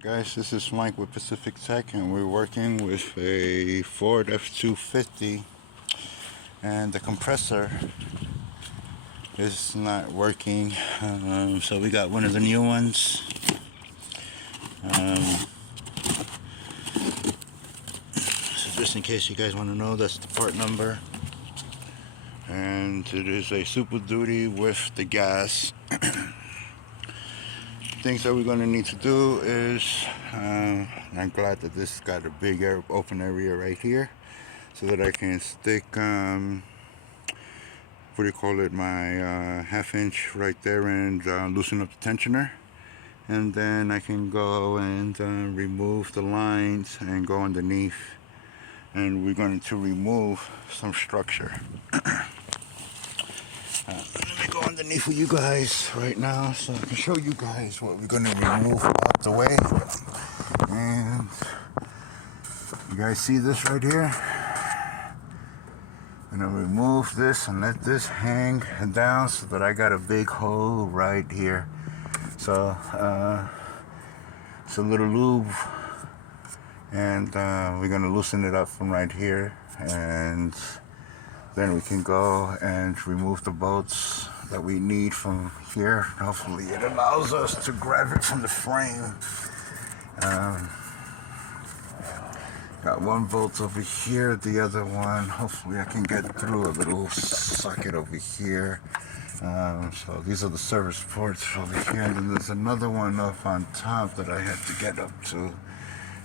Hi guys, this is Mike with Pacific Tech, and we're working with a Ford F250, and the compressor is not working. So we got one of the new ones. So just in case you guys want to know, that's the part number, and it is a Super Duty with the gas. Things that we're going to need to do is, I'm glad that this got a big open area right here, so that I can stick, what do you call it, my half inch right there, and loosen up the tensioner, and then I can go and remove the lines and go underneath, and we're going to remove some structure. Let me go underneath with you guys right now so I can show you guys what we're going to remove out the way. And you guys see this right here? I'm going to remove this and let this hang down so that I got a big hole right here. So it's a little lube, and we're going to loosen it up from right here, and then we can go and remove the bolts that we need from here. Hopefully it allows us to grab it from the frame. Got one bolt over here, the other one, hopefully I can get through a little socket over here. So these are the service ports over here, and then there's another one up on top that I had to get up to.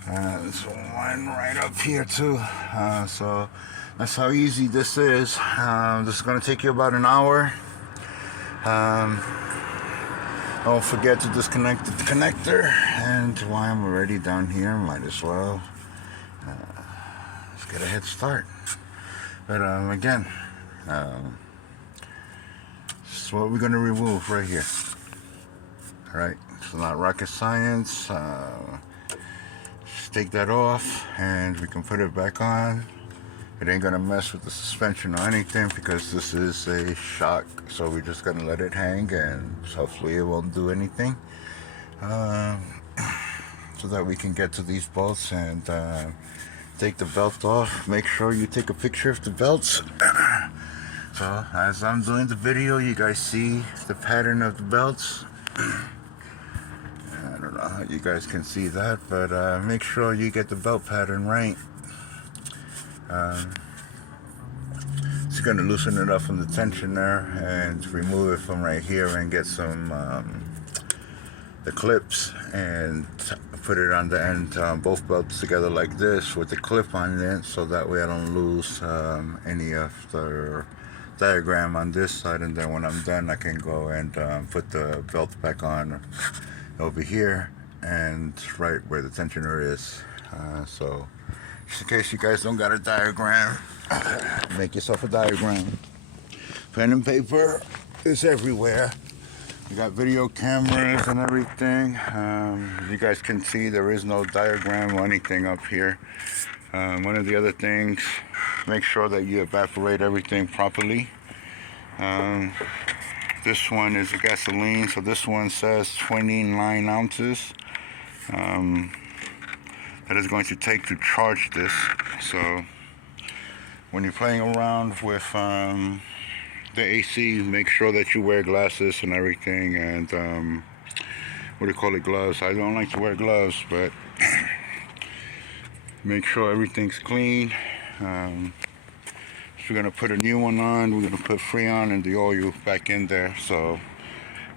There's one right up here too. So that's how easy this is. This is going to take you about an hour. Don't forget to disconnect the connector, and while I'm already down here, might as well let's get a head start. But again, this is what we're going to remove right here. Alright, it's not rocket science. Just take that off and we can put it back on. It ain't gonna mess with the suspension or anything because this is a shock, so we're just gonna let it hang, and hopefully it won't do anything, so that we can get to these bolts and take the belt off. Make sure you take a picture of the belts. So as I'm doing the video, you guys see the pattern of the belts. I don't know how you guys can see that, but make sure you get the belt pattern right. It's going to loosen it up from the tensioner and remove it from right here, and get some the clips and put it on the end, both belts together like this with the clip on it, so that way I don't lose any of the diagram on this side. And then when I'm done, I can go and put the belt back on over here and right where the tensioner is. So just in case you guys don't got a diagram, make yourself a diagram. Pen and paper is everywhere. We got video cameras and everything. As you guys can see, there is no diagram or anything up here. One of the other things, make sure that you evaporate everything properly. This one is a gasoline, so this one says 29 ounces. That is going to take to charge this. So when you're playing around with the AC, make sure that you wear glasses and everything, and what do you call it, gloves. I don't like to wear gloves, but make sure everything's clean. If we're going to put a new one on, we're going to put Freon and the oil back in there. So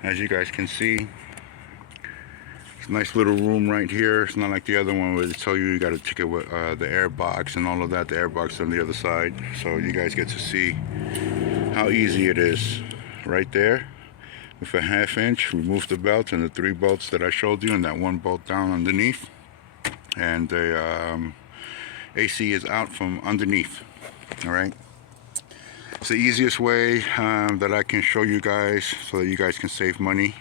as you guys can see, it's a nice little room right here. It's not like the other one where they tell you got to take it with the air box and all of that. The air box on the other side, so you guys get to see how easy it is right there. With a half inch, remove the belt and the 3 bolts that I showed you, and that 1 bolt down underneath, and the AC is out from underneath. All right, it's the easiest way that I can show you guys, so that you guys can save money.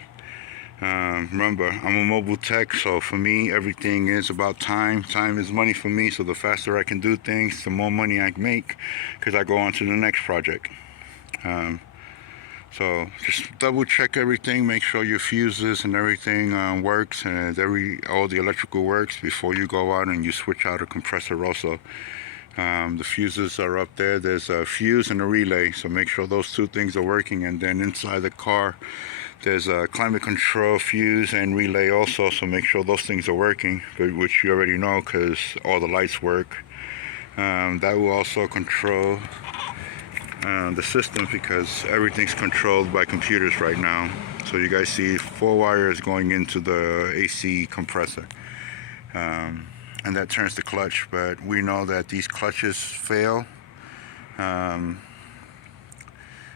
Remember, I'm a mobile tech, so for me everything is about time. Time is money for me, so the faster I can do things, the more money I make, because I go on to the next project. So just double check everything, make sure your fuses and everything works, and all the electrical works before you go out and you switch out a compressor also. The fuses are up there. There's a fuse and a relay, so make sure those two things are working. And then inside the car there's a climate control fuse and relay also, so make sure those things are working, which you already know because all the lights work. That will also control the system because everything's controlled by computers right now. So you guys see 4 wires going into the AC compressor, and that turns the clutch. But we know that these clutches fail.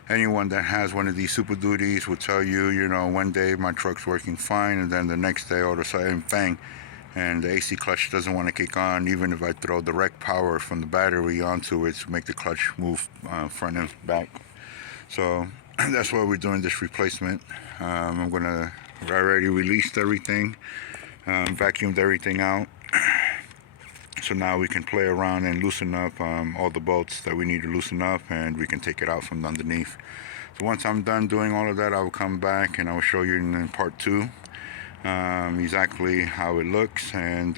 Anyone that has one of these Super Duties will tell you, you know, one day my truck's working fine, and then the next day all of a sudden, bang, and the AC clutch doesn't want to kick on, even if I throw direct power from the battery onto it to make the clutch move front and back. So that's why we're doing this replacement. I already released everything, vacuumed everything out. So now we can play around and loosen up all the bolts that we need to loosen up, and we can take it out from underneath. So once I'm done doing all of that, I will come back and I will show you in part 2 exactly how it looks, and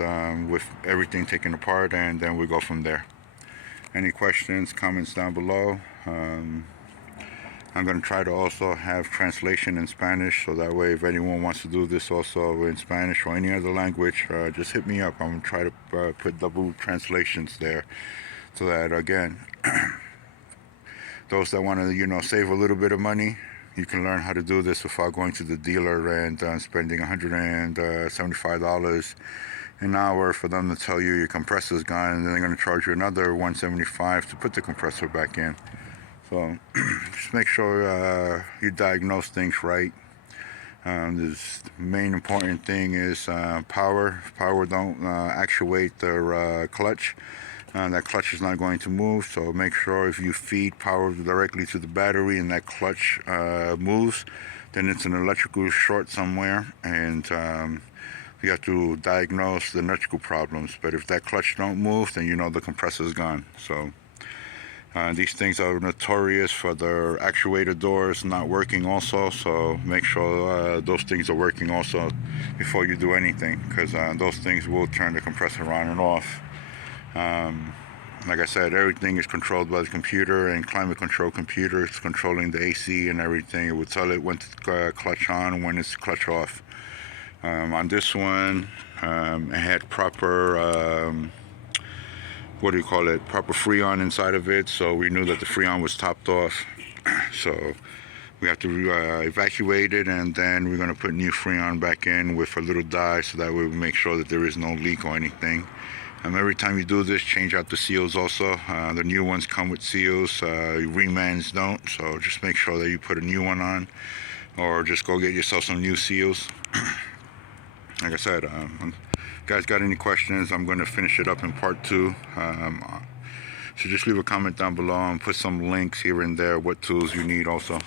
with everything taken apart, and then we'll go from there. Any questions, comments down below. I'm going to try to also have translation in Spanish, so that way if anyone wants to do this also in Spanish or any other language, just hit me up. I'm going to try to put double translations there, so that again those that want to, you know, save a little bit of money, you can learn how to do this without going to the dealer and spending $175 an hour for them to tell you your compressor's gone, and then they're going to charge you another $175 to put the compressor back in. So just make sure you diagnose things right. The main important thing is power. Power don't actuate the clutch. That clutch is not going to move, so make sure if you feed power directly to the battery and that clutch moves, then it's an electrical short somewhere, and you have to diagnose the electrical problems. But if that clutch don't move, then you know the compressor is gone. So these things are notorious for their actuator doors not working also, so make sure those things are working also before you do anything, because those things will turn the compressor on and off. Like I said, everything is controlled by the computer, and climate control computer is controlling the AC and everything. It will tell it when to clutch on and when it's clutch off. On this one, it had proper proper Freon inside of it, so we knew that the Freon was topped off. So we have to evacuate it, and then we're going to put new Freon back in with a little dye, so that way we make sure that there is no leak or anything. Every time you do this, change out the seals also. The new ones come with seals, remans don't, so just make sure that you put a new one on, or just go get yourself some new seals. Like I said, guys got any questions, I'm going to finish it up in part 2. So just leave a comment down below and put some links here and there what tools you need also.